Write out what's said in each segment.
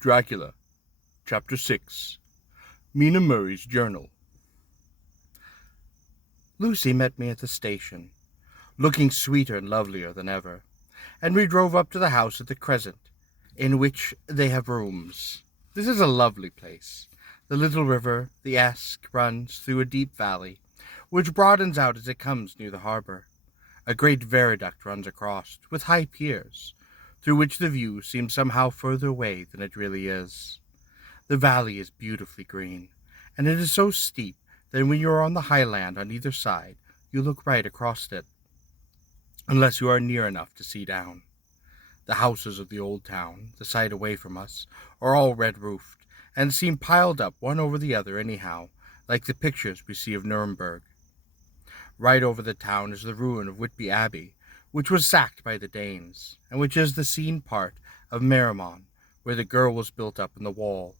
Dracula, Chapter 6. Mina Murray's Journal. Lucy met me at the station, looking sweeter and lovelier than ever, and we drove up to the house at the Crescent, in which they have rooms. This is a lovely place. The little river, the Esk, runs through a deep valley, which broadens out as it comes near the harbour. A great viaduct runs across, with high piers, through which the view seems somehow further away than it really is. The valley is beautifully green, and it is so steep that when you are on the high land on either side, you look right across it, unless you are near enough to see down. The houses of the old town, the side away from us, are all red-roofed, and seem piled up one over the other anyhow, like the pictures we see of Nuremberg. Right over the town is the ruin of Whitby Abbey, which was sacked by the Danes, and which is the seen part of Merrimon, where the girl was built up in the wall.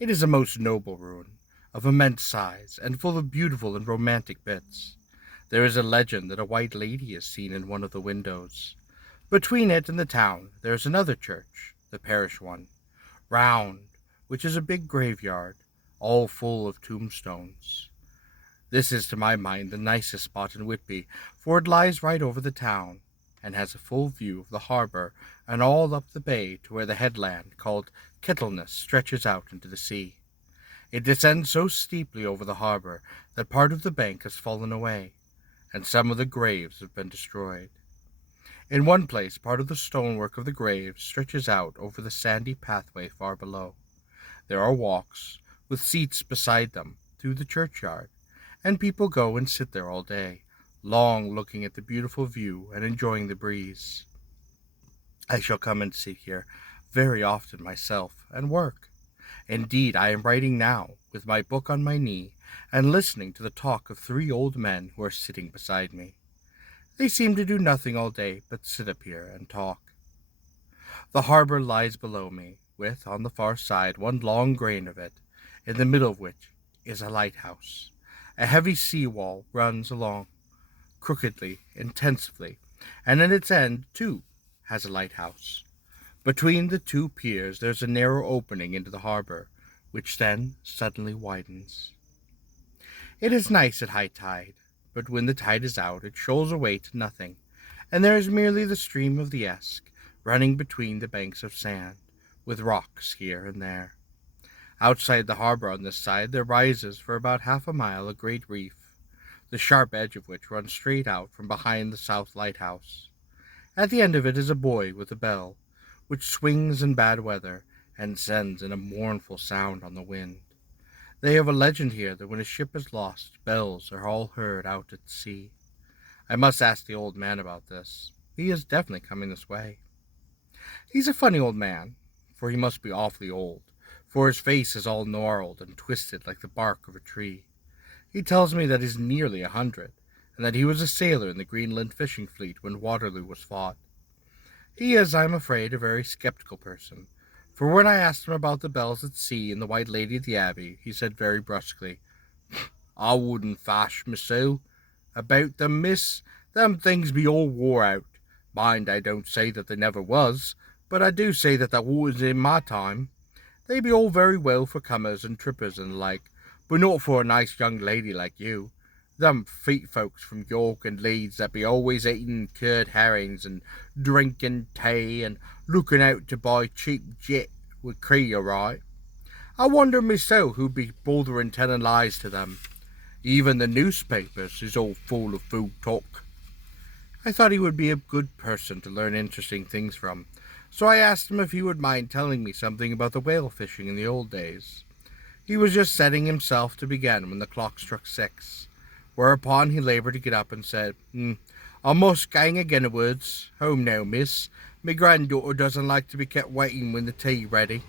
It is a most noble ruin, of immense size, and full of beautiful and romantic bits. There is a legend that a white lady is seen in one of the windows. Between it and the town there is another church, the parish one, round, which is a big graveyard, all full of tombstones. This is to my mind the nicest spot in Whitby, for it lies right over the town, and has a full view of the harbour and all up the bay to where the headland called Kettleness stretches out into the sea. It descends so steeply over the harbour that part of the bank has fallen away, and some of the graves have been destroyed. In one place part of the stonework of the graves stretches out over the sandy pathway far below. There are walks, with seats beside them, through the churchyard, and people go and sit there all day, long looking at the beautiful view and enjoying the breeze. I shall come and sit here very often myself, and work. Indeed, I am writing now, with my book on my knee, and listening to the talk of 3 old men who are sitting beside me. They seem to do nothing all day but sit up here and talk. The harbour lies below me, with, on the far side, one long grain of it, in the middle of which is a lighthouse. A heavy sea-wall runs along, crookedly, intensively, and in its end, too, has a lighthouse. Between the 2 piers there is a narrow opening into the harbour, which then suddenly widens. It is nice at high tide, but when the tide is out it shoals away to nothing, and there is merely the stream of the Esk running between the banks of sand, with rocks here and there. Outside the harbour on this side there rises for about half a mile a great reef, the sharp edge of which runs straight out from behind the south lighthouse. At the end of it is a buoy with a bell, which swings in bad weather and sends in a mournful sound on the wind. They have a legend here that when a ship is lost, bells are all heard out at sea. I must ask the old man about this. He is definitely coming this way. He's a funny old man, for he must be awfully old, for his face is all gnarled and twisted like the bark of a tree. He tells me that he's nearly 100, and that he was a sailor in the Greenland fishing fleet when Waterloo was fought. He is, I am afraid, a very sceptical person, for when I asked him about the bells at sea and the White Lady at the Abbey, he said very brusquely, "I wouldn't fash myself about them, miss. Them things be all wore out. Mind, I don't say that they never was, but I do say that was in my time. They be all very well for comers and trippers and the like, but not for a nice young lady like you. Them feet folks from York and Leeds that be always eating curd herrings and drinking tea and looking out to buy cheap git would cree you right. I wonder myself who'd be bothering telling lies to them. Even the newspapers is all full of food talk." I thought he would be a good person to learn interesting things from, so I asked him if he would mind telling me something about the whale fishing in the old days. He was just setting himself to begin when the clock struck 6, whereupon he laboured to get up and said, "I must gang again words. Home now, miss. Me granddaughter doesn't like to be kept waiting when the tea ready,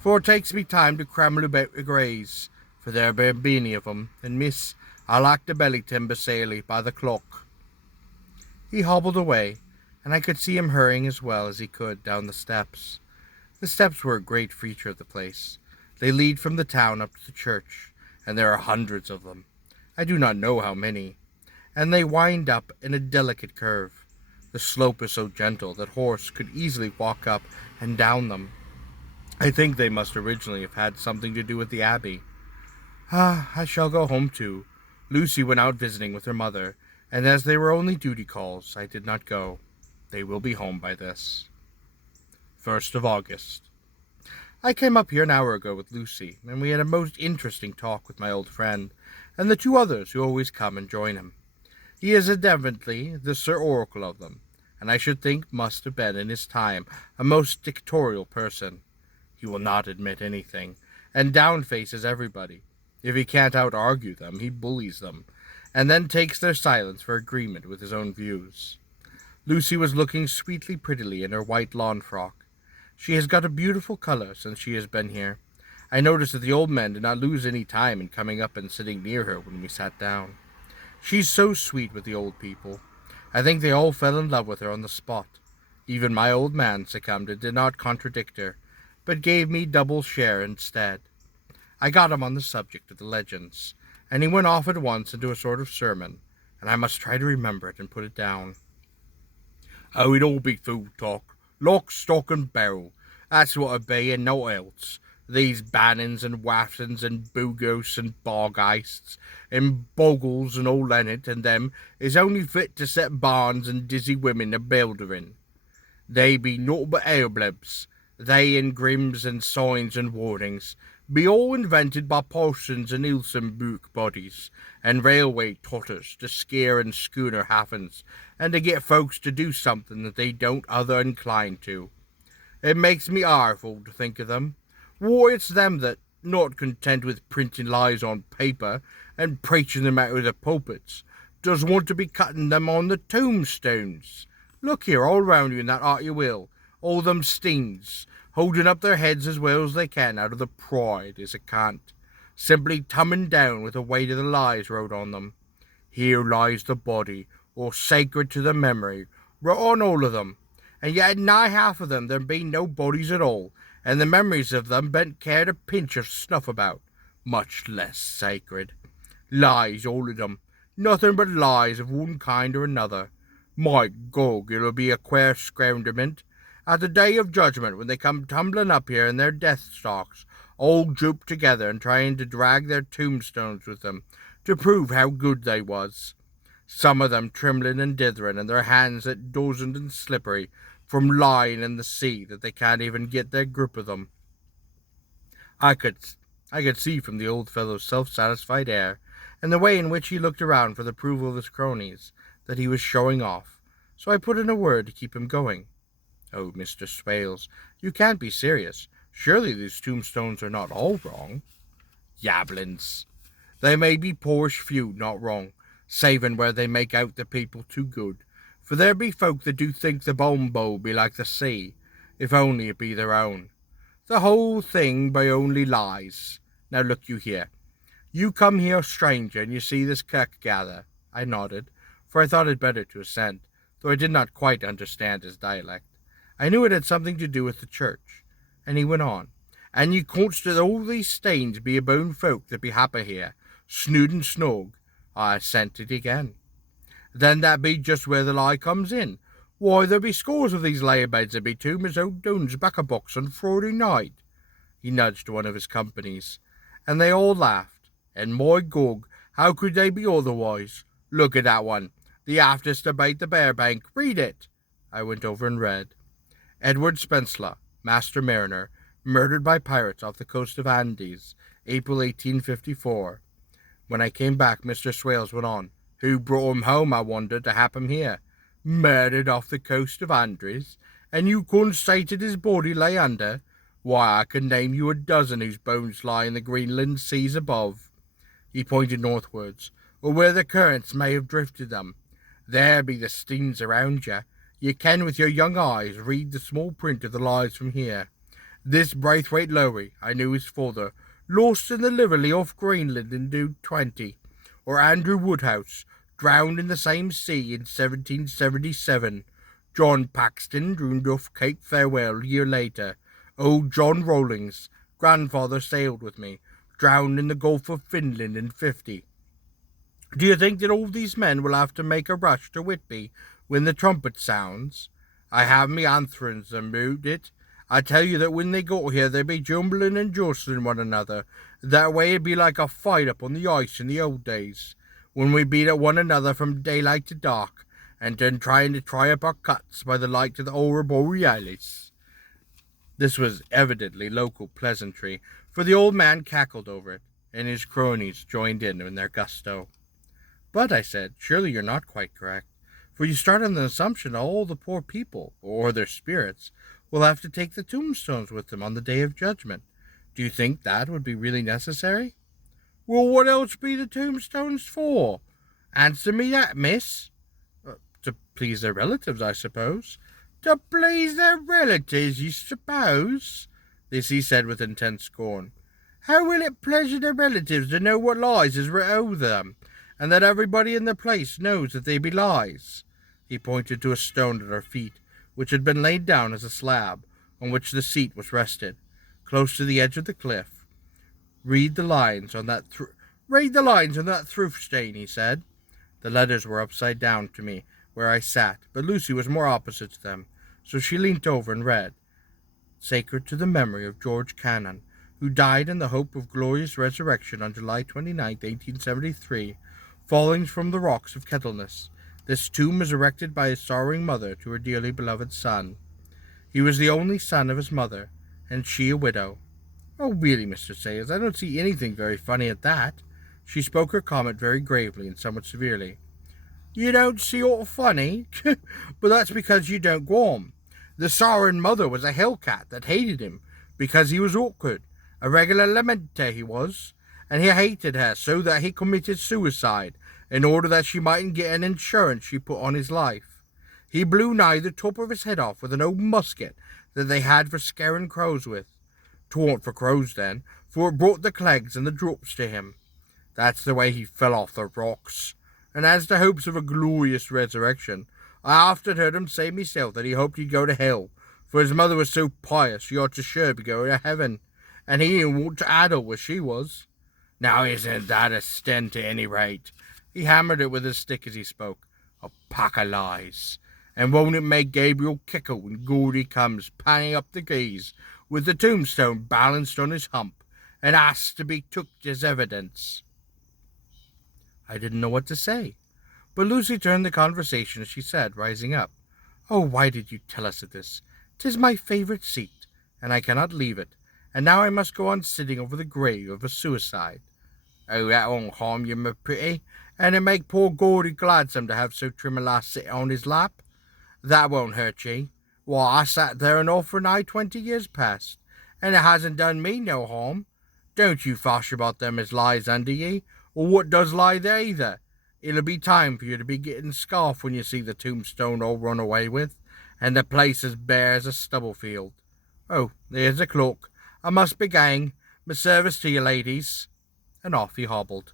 for it takes me time to cramble about the greys, for there be any of 'em, and miss, I like the belly timber saily by the clock." He hobbled away, and I could see him hurrying as well as he could down the steps. The steps were a great feature of the place. They lead from the town up to the church, and there are hundreds of them. I do not know how many, and they wind up in a delicate curve. The slope is so gentle that horse could easily walk up and down them. I think they must originally have had something to do with the Abbey. Ah, I shall go home too. Lucy went out visiting with her mother, and as they were only duty calls, I did not go. They will be home by this. 1st of August. I came up here an hour ago with Lucy, and we had a most interesting talk with my old friend, and the two others who always come and join him. He is evidently the Sir Oracle of them, and I should think must have been in his time a most dictatorial person. He will not admit anything, and downfaces everybody. If he can't out-argue them, he bullies them, and then takes their silence for agreement with his own views. Lucy was looking sweetly prettily in her white lawn frock. She has got a beautiful colour since she has been here. I noticed that the old men did not lose any time in coming up and sitting near her when we sat down. She's so sweet with the old people. I think they all fell in love with her on the spot. Even my old man succumbed and did not contradict her, but gave me double share instead. I got him on the subject of the legends, and he went off at once into a sort of sermon, and I must try to remember it and put it down. Oh, it all be fool talk. Lock, stock, and barrel. That's what it be, and naught else. These bannons and waftons and boogos and bargeists and bogles and all in it and them is only fit to set barns and dizzy women a buildering. They be naught but airblibs. They and grims and signs and warnings be all invented by parsons and Ilsenbuch bodies and railway totters to scare and schooner haffens and to get folks to do something that they don't other inclined to. It makes me ireful to think of them. Why, it's them that, not content with printing lies on paper and preaching them out of the pulpits, does want to be cutting them on the tombstones. Look here, all round you in that art you will, all them steens, holding up their heads as well as they can out of the pride as it can't, simply tumbling down with the weight of the lies wrote on them. Here lies the body, or sacred to the memory, wrote on all of them, and yet nigh half of them there be no bodies at all, and the memories of them ben't cared a pinch of snuff about, much less sacred. Lies, all of them, nothing but lies of one kind or another. My gog, it'll be a queer scrounderment. At the day of judgment, when they come tumbling up here in their death stalks, all drooped together and trying to drag their tombstones with them, to prove how good they was. Some of them trembling and dithering, and their hands that dozened and slippery, from lying in the sea that they can't even get their grip of them. I could see from the old fellow's self-satisfied air, and the way in which he looked around for the approval of his cronies, that he was showing off, so I put in a word to keep him going. Oh, Mr. Swales, you can't be serious. Surely these tombstones are not all wrong. Yabblins. They may be poorish few not wrong, savin' where they make out the people too good. For there be folk that do think the Bombo be like the sea, if only it be their own. The whole thing by only lies. Now look you here. You come here a stranger, and you see this kirk gather. I nodded, for I thought it better to assent, though I did not quite understand his dialect. I knew it had something to do with the church. And he went on. And you constant all these stains be a bone folk that be happy here, snood and snog. I assented again. Then that be just where the lie comes in. Why, there be scores of these lay-a-beds that be tombed as old Dunn's back-a-box on Friday night. He nudged one of his companies, and they all laughed. And my gog, how could they be otherwise? Look at that one. The aftest about the Bearbank. Read it. I went over and read. Edward Spensla, Master Mariner, murdered by pirates off the coast of Andes, April 1854. When I came back, Mr. Swales went on. Who brought him home, I wonder, to hap him here? Murdered off the coast of Andres, and you constated his body lay under? Why, I can name you a dozen whose bones lie in the Greenland seas above. He pointed northwards, or where the currents may have drifted them. There be the steens around you. You can with your young eyes read the small print of the lies from here. This Braithwaite Lowry, I knew his father, lost in the Liverly off Greenland in 20, or Andrew Woodhouse, drowned in the same sea in 1777. John Paxton drowned off Cape Farewell a year later. Old John Rawlings, grandfather, sailed with me, drowned in the Gulf of Finland in 50. Do you think that all these men will have to make a rush to Whitby when the trumpet sounds? I have me antherans about it. I tell you that when they got here, they'd be jumbling and jostling one another. That way it'd be like a fight up on the ice in the old days, when we beat at one another from daylight to dark, and then trying to try up our cuts by the light of the aurora borealis. This was evidently local pleasantry, for the old man cackled over it, and his cronies joined in their gusto. But, I said, surely you're not quite correct, for you start on the assumption all the poor people, or their spirits, will have to take the tombstones with them on the Day of Judgment. Do you think that would be really necessary? Well, what else be the tombstones for? Answer me that, miss. To please their relatives, I suppose. To please their relatives, you suppose? This he said with intense scorn. How will it pleasure their relatives to know what lies is writ over them, and that everybody in the place knows that they be lies? He pointed to a stone at our feet, which had been laid down as a slab, on which the seat was rested, close to the edge of the cliff. Read the lines on that through stain, he said. The letters were upside down to me, where I sat, but Lucy was more opposite to them, so she leant over and read, Sacred to the memory of George Cannon, who died in the hope of glorious resurrection on July 29th, 1873, falling from the rocks of Kettleness. This tomb is erected by his sorrowing mother to her dearly beloved son. He was the only son of his mother, and she a widow. Oh, really, Mr. Sayers, I don't see anything very funny at that. She spoke her comment very gravely and somewhat severely. You don't see aught funny? But that's because you don't go on. The sorrowing mother was a hellcat that hated him because he was awkward. A regular lamenter he was, and he hated her so that he committed suicide in order that she mightn't get an insurance she put on his life. He blew nigh the top of his head off with an old musket that they had for scaring crows with. 'Twarn't for crows then, for it brought the clegs and the drops to him. That's the way he fell off the rocks. And as to hopes of a glorious resurrection, I often heard him say myself that he hoped he'd go to hell, for his mother was so pious she ought to sure be going to heaven, and he didn't want to addle where she was. Now isn't that a stent at any rate? He hammered it with his stick as he spoke. A pack of lies. And won't it make Gabriel kickle when Gordy comes panning up the keys, with the tombstone balanced on his hump, and asks to be took as evidence? I didn't know what to say, but Lucy turned the conversation as she said, rising up, Oh, why did you tell us of this? 'Tis my favourite seat, and I cannot leave it, and now I must go on sitting over the grave of a suicide. Oh, that won't harm you, my pretty, and it make poor Gordy gladsome to have so trim a lass sit on his lap. That won't hurt ye. Why, I sat there and all for nigh 20 years past, and it hasn't done me no harm. Don't you fuss about them as lies under ye, or what does lie there either. It'll be time for you to be getting scarf when you see the tombstone all run away with, and the place as bare as a stubble field. Oh, there's the clock. I must be going. My service to you, ladies. And off he hobbled.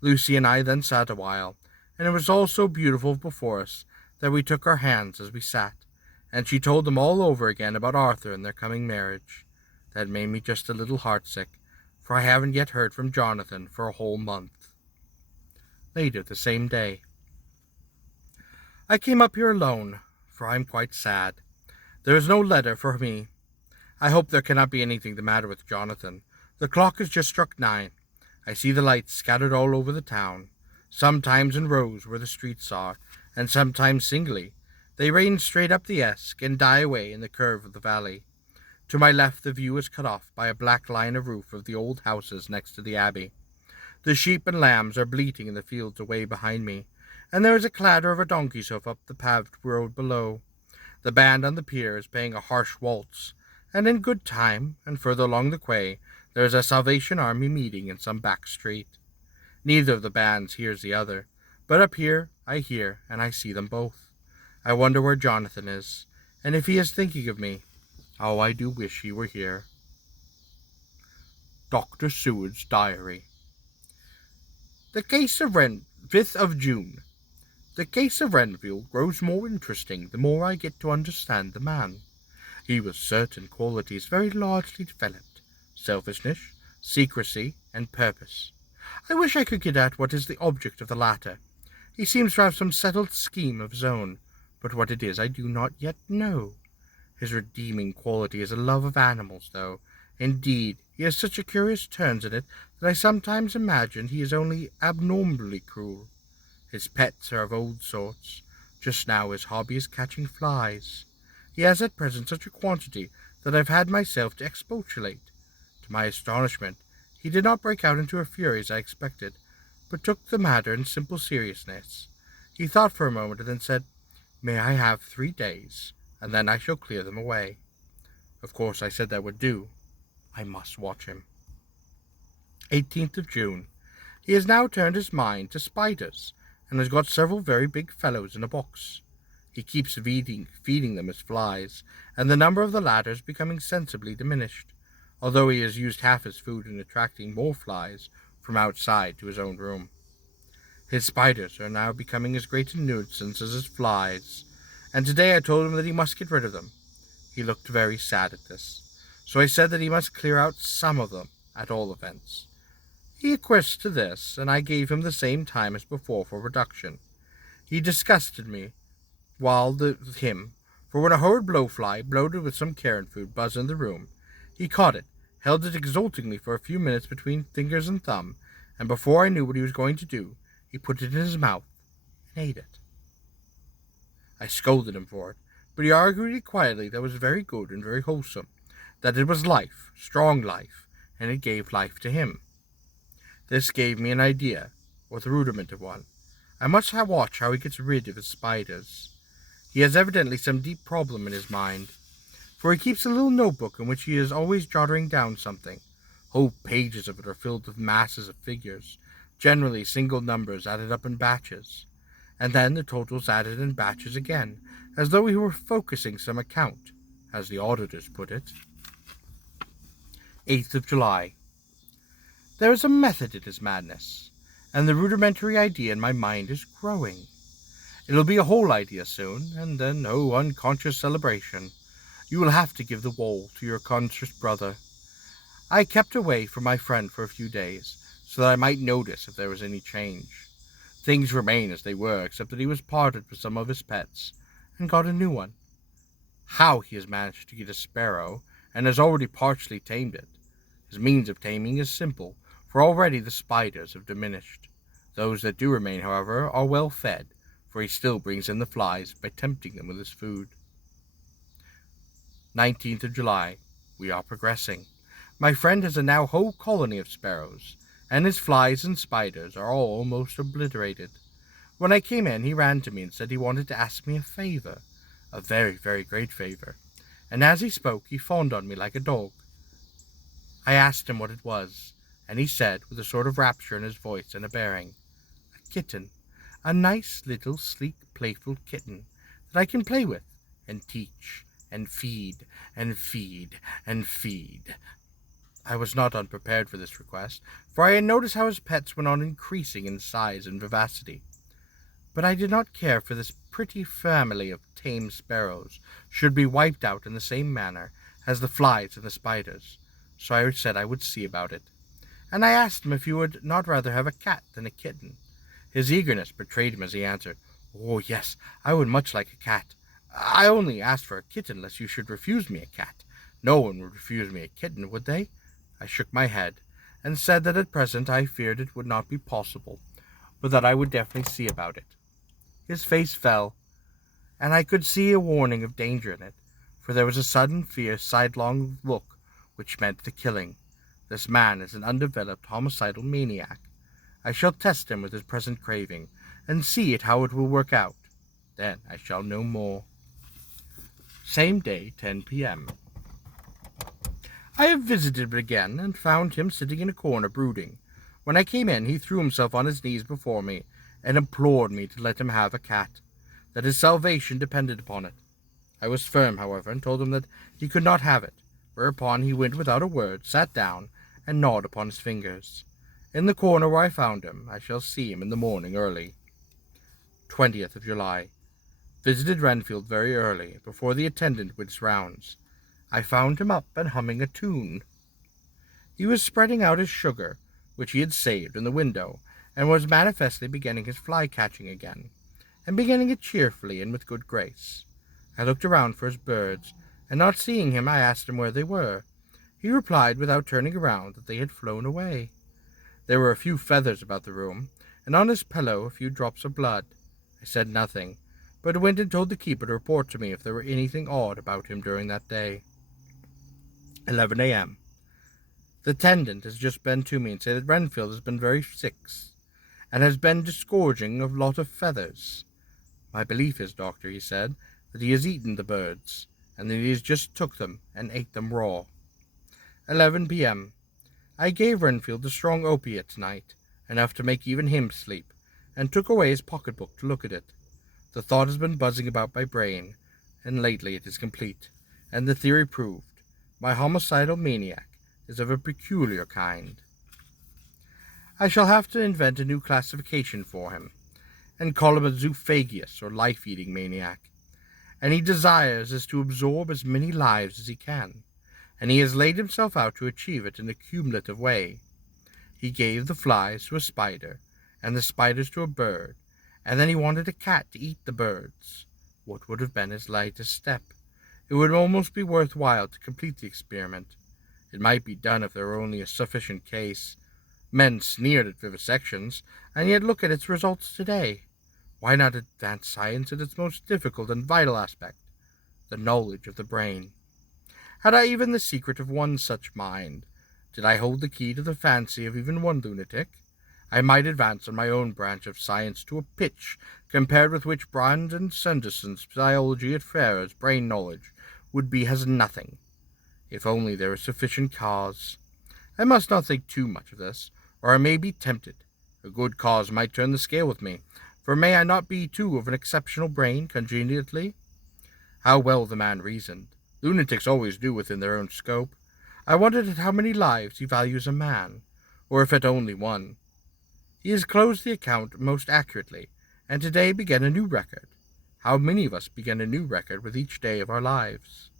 Lucy and I then sat a while, and it was all so beautiful before us that we took our hands as we sat, and she told them all over again about Arthur and their coming marriage. That made me just a little heartsick, for I haven't yet heard from Jonathan for a whole month. Later the same day. I came up here alone, for I am quite sad. There is no letter for me. I hope there cannot be anything the matter with Jonathan. The clock has just struck 9. I see the lights scattered all over the town, sometimes in rows where the streets are, and sometimes singly. They range straight up the Esk and die away in the curve of the valley. To my left the view is cut off by a black line of roof of the old houses next to the abbey. The sheep and lambs are bleating in the fields away behind me, and there is a clatter of a donkey's hoof up the paved road below. The band on the pier is playing a harsh waltz, and in good time, and further along the quay, there is a Salvation Army meeting in some back street. Neither of the bands hears the other, but up here I hear and I see them both. I wonder where Jonathan is, and if he is thinking of me. Oh, I do wish he were here. Dr. Seward's Diary. The case of 5th of June. The case of Renville grows more interesting the more I get to understand the man. He was certain qualities very largely developed. Selfishness, secrecy, and purpose. I wish I could get at what is the object of the latter. He seems to have some settled scheme of his own, but what it is I do not yet know. His redeeming quality is a love of animals, though. Indeed, he has such a curious turns in it that I sometimes imagine he is only abnormally cruel. His pets are of old sorts. Just now his hobby is catching flies. He has at present such a quantity that I've had myself to expostulate. To my astonishment, he did not break out into a fury as I expected, but took the matter in simple seriousness. He thought for a moment and then said, "May I have 3 days, and then I shall clear them away." Of course I said that would do. I must watch him. 18th of June. He has now turned his mind to spiders, and has got several very big fellows in a box. He keeps feeding them as flies, and the number of the latter is becoming sensibly diminished, although he has used half his food in attracting more flies from outside to his own room. His spiders are now becoming as great a nuisance as his flies, and today I told him that he must get rid of them. He looked very sad at this, so I said that he must clear out some of them, at all events. He acquiesced to this, and I gave him the same time as before for reduction. He disgusted me, for when a horrid blowfly, bloated with some carrion food, buzzed in the room, he caught it, held it exultingly for a few minutes between fingers and thumb, and before I knew what he was going to do, he put it in his mouth and ate it. I scolded him for it, but he argued quietly that it was very good and very wholesome, that it was life, strong life, and it gave life to him. This gave me an idea, or the rudiment of one. I must watch how he gets rid of his spiders. He has evidently some deep problem in his mind, for he keeps a little notebook in which he is always jotting down something. Whole pages of it are filled with masses of figures, generally single numbers added up in batches, and then the totals added in batches again, as though he were focusing some account, as the auditors put it. 8th of July. There is a method in his madness, and the rudimentary idea in my mind is growing. It'll be a whole idea soon, and then, oh, unconscious celebration, you will have to give the wall to your conscious brother. I kept away from my friend for a few days, so that I might notice if there was any change. Things remain as they were, except that he was parted with some of his pets, and got a new one. How he has managed to get a sparrow, and has already partially tamed it. His means of taming is simple, for already the spiders have diminished. Those that do remain, however, are well fed, for he still brings in the flies by tempting them with his food. 19th of July. We are progressing. My friend has a now whole colony of sparrows, and his flies and spiders are all almost obliterated. When I came in, he ran to me and said he wanted to ask me a favor, a very, very great favor, and as he spoke, he fawned on me like a dog. I asked him what it was, and he said, with a sort of rapture in his voice and a bearing, "A kitten, a nice little sleek, playful kitten that I can play with, and teach, and feed, and feed, and feed." I was not unprepared for this request, for I had noticed how his pets went on increasing in size and vivacity. But I did not care for this pretty family of tame sparrows should be wiped out in the same manner as the flies and the spiders, so I said I would see about it. And I asked him if he would not rather have a cat than a kitten. His eagerness betrayed him as he answered, "Oh, yes, I would much like a cat. I only asked for a kitten lest you should refuse me a cat. No one would refuse me a kitten, would they?" I shook my head, and said that at present I feared it would not be possible, but that I would definitely see about it. His face fell, and I could see a warning of danger in it, for there was a sudden, fierce, sidelong look which meant the killing. This man is an undeveloped, homicidal maniac. I shall test him with his present craving, and see how it will work out. Then I shall know more. Same day, 10 p.m. I have visited him again, and found him sitting in a corner brooding. When I came in, he threw himself on his knees before me, and implored me to let him have a cat, that his salvation depended upon it. I was firm, however, and told him that he could not have it, whereupon he went without a word, sat down, and gnawed upon his fingers. In the corner where I found him, I shall see him in the morning early. 20th of July. Visited Renfield very early, before the attendant went his rounds. I found him up and humming a tune. He was spreading out his sugar, which he had saved, in the window, and was manifestly beginning his fly-catching again, and beginning it cheerfully and with good grace. I looked around for his birds, and not seeing him, I asked him where they were. He replied, without turning around, that they had flown away. There were a few feathers about the room, and on his pillow a few drops of blood. I said nothing, but went and told the keeper to report to me if there were anything odd about him during that day. 11 a.m. The attendant has just been to me and said that Renfield has been very sick, and has been disgorging a lot of feathers. My belief is, doctor, he said, that he has eaten the birds, and that he has just took them and ate them raw. 11 p.m. I gave Renfield a strong opiate tonight, enough to make even him sleep, and took away his pocketbook to look at it. The thought has been buzzing about my brain, and lately it is complete, and the theory proved. My homicidal maniac is of a peculiar kind. I shall have to invent a new classification for him, and call him a zoophagous or life-eating maniac. And he desires is to absorb as many lives as he can, and he has laid himself out to achieve it in a cumulative way. He gave the flies to a spider, and the spiders to a bird, and then he wanted a cat to eat the birds. What would have been his lightest step? It would almost be worthwhile to complete the experiment. It might be done if there were only a sufficient case. Men sneered at vivisections, and yet look at its results today. Why not advance science at its most difficult and vital aspect, the knowledge of the brain? Had I even the secret of one such mind, did I hold the key to the fancy of even one lunatic, I might advance on my own branch of science to a pitch compared with which Brand and Sanderson's biology at Farrer's brain knowledge would be as nothing, if only there was sufficient cause. I must not think too much of this, or I may be tempted. A good cause might turn the scale with me, for may I not be too of an exceptional brain congenitally? How well the man reasoned. Lunatics always do within their own scope. I wondered at how many lives he values a man, or if at only one. He has closed the account most accurately, and today began a new record. How many of us begin a new record with each day of our lives?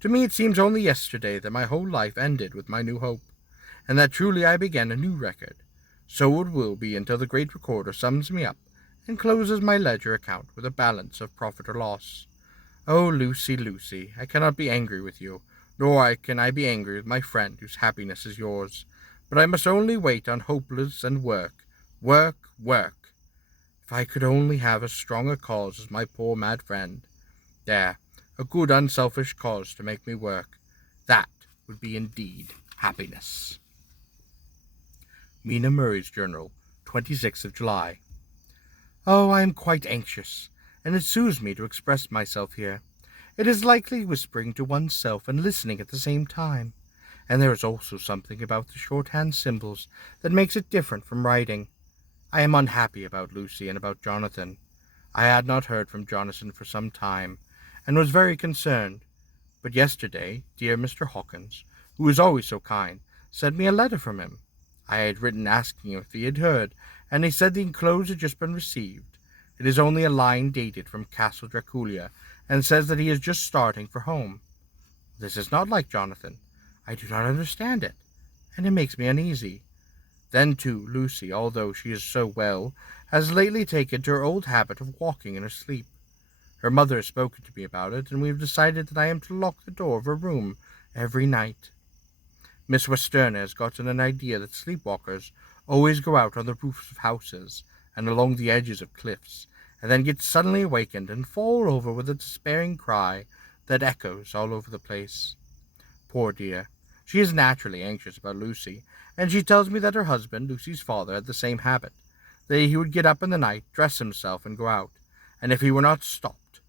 To me it seems only yesterday that my whole life ended with my new hope, and that truly I began a new record. So it will be until the great recorder sums me up and closes my ledger account with a balance of profit or loss. Oh, Lucy, Lucy, I cannot be angry with you, nor can I be angry with my friend whose happiness is yours, but I must only wait on hopeless and work. If I could only have as strong a cause as my poor mad friend. There, a good unselfish cause to make me work. That would be indeed happiness. Mina Murray's Journal, 26th of July. Oh, I am quite anxious, and it soothes me to express myself here. It is likely whispering to oneself and listening at the same time, and there is also something about the shorthand symbols that makes it different from writing. I am unhappy about Lucy and about Jonathan. I had not heard from Jonathan for some time, and was very concerned. But yesterday, dear Mr. Hawkins, who is always so kind, sent me a letter from him. I had written asking him if he had heard, and he said the enclosed had just been received. It is only a line dated from Castle Dracula, and says that he is just starting for home. This is not like Jonathan. I do not understand it, and it makes me uneasy. Then, too, Lucy, although she is so well, has lately taken to her old habit of walking in her sleep. Her mother has spoken to me about it, and we have decided that I am to lock the door of her room every night. Miss Westerner has gotten an idea that sleepwalkers always go out on the roofs of houses and along the edges of cliffs, and then get suddenly awakened and fall over with a despairing cry that echoes all over the place. Poor dear, she is naturally anxious about Lucy, and she tells me that her husband, Lucy's father, had the same habit, that he would get up in the night, dress himself, and go out, and if he were not stopped.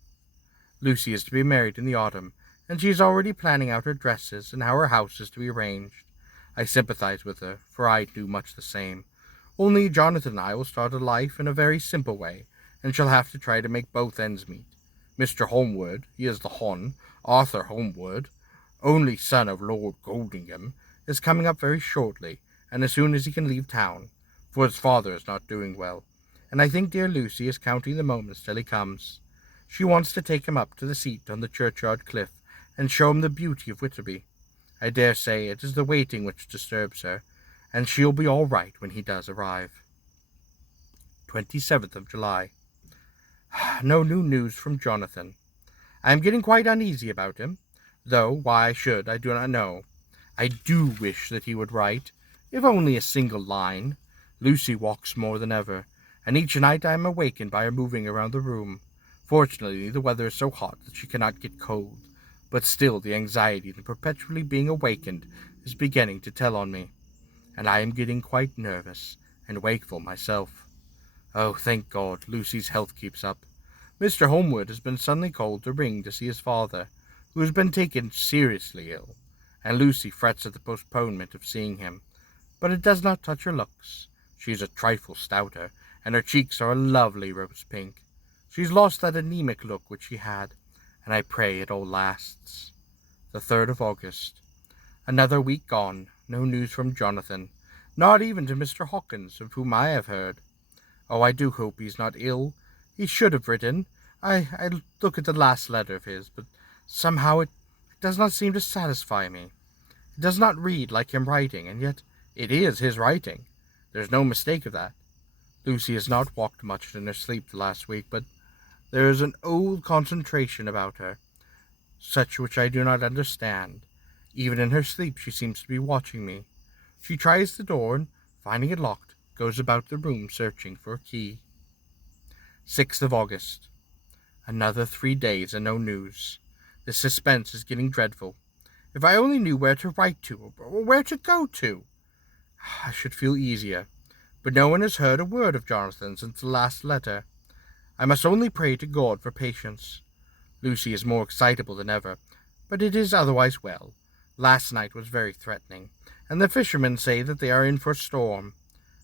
Lucy is to be married in the autumn, and she is already planning out her dresses and how her house is to be arranged. I sympathize with her, for I do much the same. Only Jonathan and I will start a life in a very simple way, and shall have to try to make both ends meet. Mr. Holmwood, he is the Hon, Arthur Holmwood, only son of Lord Goldingham, is coming up very shortly, and as soon as he can leave town, for his father is not doing well, and I think dear Lucy is counting the moments till he comes. She wants to take him up to the seat on the churchyard cliff, and show him the beauty of Whitby. I dare say it is the waiting which disturbs her, and she'll be all right when he does arrive. 27th of July. No new news from Jonathan. I am getting quite uneasy about him. though why I should, I do not know. I do wish that he would write, if only a single line. Lucy walks more than ever, and each night I am awakened by her moving around the room. Fortunately, the weather is so hot that she cannot get cold, but still the anxiety of perpetually being awakened is beginning to tell on me, and I am getting quite nervous and wakeful myself. Oh, thank God, Lucy's health keeps up. Mr. Homewood has been suddenly called to ring to see his father, who has been taken seriously ill, and Lucy frets at the postponement of seeing him, but it does not touch her looks. She is a trifle stouter, and her cheeks are a lovely rose pink. She's lost that anemic look which she had, and I pray it all lasts. The 3rd of August. Another week gone, no news from Jonathan, not even to Mr. Hawkins, of whom I have heard. Oh, I do hope he's not ill. He should have written. I look at the last letter of his, but somehow it does not seem to satisfy me. It does not read like him writing, and yet it is his writing. There's no mistake of that. Lucy has not walked much in her sleep the last week, but there is an old concentration about her, such which I do not understand. Even in her sleep she seems to be watching me. She tries the door, and, finding it locked, goes about the room searching for a key. 6th of August. Another 3 days and no news. The suspense is getting dreadful. If I only knew where to write to, or where to go to, I should feel easier. But no one has heard a word of Jonathan since the last letter. I must only pray to God for patience. Lucy is more excitable than ever, but it is otherwise well. Last night was very threatening, and the fishermen say that they are in for a storm.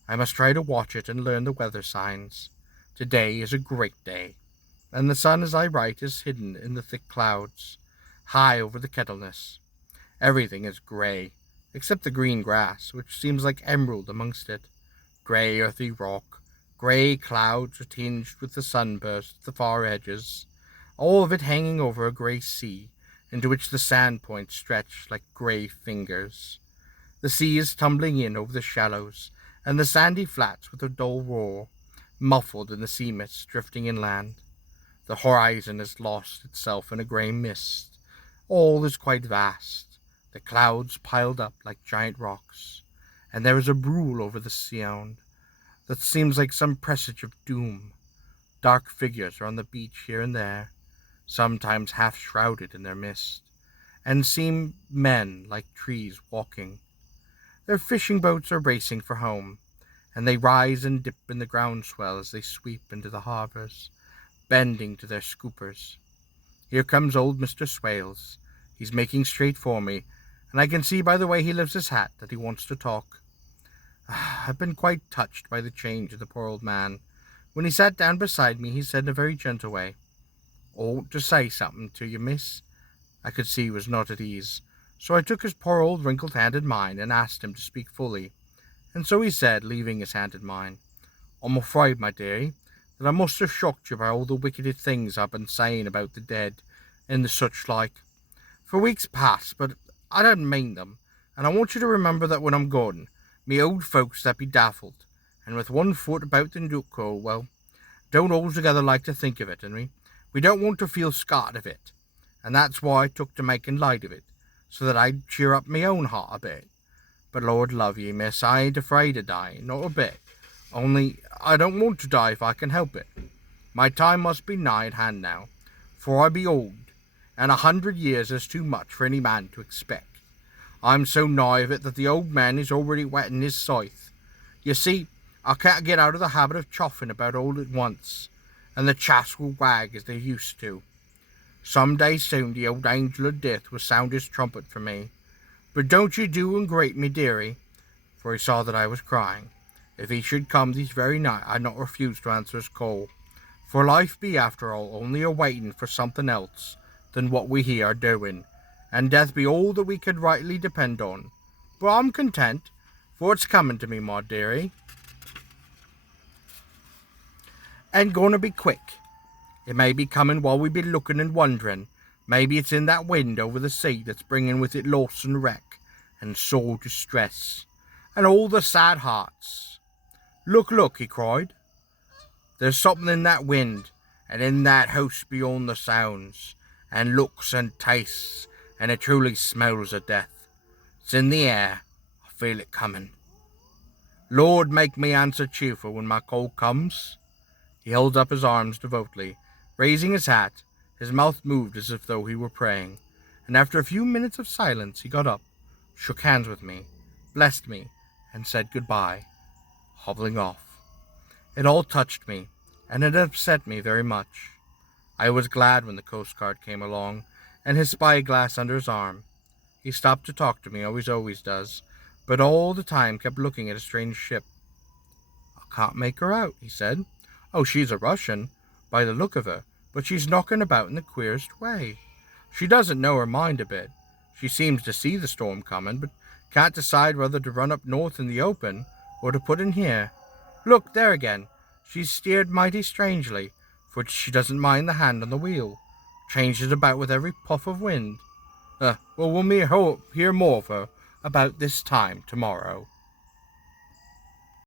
I must try to watch it and learn the weather signs. Today is a great day, and the sun as I write is hidden in the thick clouds, high over the Kettleness. Everything is grey, except the green grass, which seems like emerald amongst it. Grey earthy rock, grey clouds are tinged with the sunburst at the far edges, all of it hanging over a grey sea, into which the sand points stretch like grey fingers. The sea is tumbling in over the shallows, and the sandy flats with a dull roar, muffled in the sea mist drifting inland. The horizon has lost itself in a grey mist. All is quite vast, the clouds piled up like giant rocks, and there is a brool over the sound that seems like some presage of doom. Dark figures are on the beach here and there, sometimes half shrouded in their mist, and seem men like trees walking. Their fishing boats are racing for home, and they rise and dip in the groundswell as they sweep into the harbours, bending to their scoopers. Here comes old Mr. Swales. He's making straight for me, and I can see by the way he lifts his hat that he wants to talk. I've been quite touched by the change of the poor old man. When he sat down beside me, he said in a very gentle way, "I ought to say something to you, miss." I could see he was not at ease, so I took his poor old wrinkled hand in mine and asked him to speak fully. And so he said, leaving his hand in mine, "I'm afraid, my dearie, that I must have shocked you by all the wicked things I've been saying about the dead, and the such like, for weeks past, but I didn't mean them, and I want you to remember that when I'm gone, me old folks that be daffled, and with one foot about the nookhole, well, don't altogether like to think of it, and we don't want to feel scarred of it, and that's why I took to making light of it, so that I'd cheer up me own heart a bit. But Lord love ye, miss, I ain't afraid of dying, not a bit. Only I don't want to die if I can help it. My time must be nigh at hand now, for I be old, and 100 years is too much for any man to expect. I'm so nigh of it that the old man is already whetting his scythe. You see, I can't get out of the habit of choffing about all at once, and the chaffs will wag as they used to. Some day soon the old angel of death will sound his trumpet for me. But don't you do and great me, dearie," for he saw that I was crying. "If he should come this very night, I'd not refuse to answer his call. For life be, after all, only a waiting for something else than what we here are doing, and death be all that we could rightly depend on. But I'm content, for it's coming to me, my dearie, and going to be quick. It may be coming while we be looking and wondering. Maybe it's in that wind over the sea that's bringing with it loss and wreck, and sore distress, and all the sad hearts. Look, look," he cried. "There's something in that wind, and in that house beyond the sounds, and looks and tastes, and it truly smells of death. It's in the air. I feel it coming. Lord, make me answer cheerful when my call comes. He held up his arms devoutly, raising his hat. His mouth moved as if though he were praying, and after a few minutes of silence he got up, shook hands with me, blessed me, and said goodbye, hobbling off. It all touched me, and it upset me very much. I was glad when the Coast Guard came along, and his spyglass under his arm. He stopped to talk to me, always does, but all the time kept looking at a strange ship. I can't make her out, he said. Oh, she's a Russian, by the look of her, but she's knocking about in the queerest way. She doesn't know her mind a bit. She seems to see the storm coming, but can't decide whether to run up north in the open or to put in here. Look, there again. She's steered mighty strangely, for she doesn't mind the hand on the wheel. Changes about with every puff of wind. We'll hear more of her about this time tomorrow.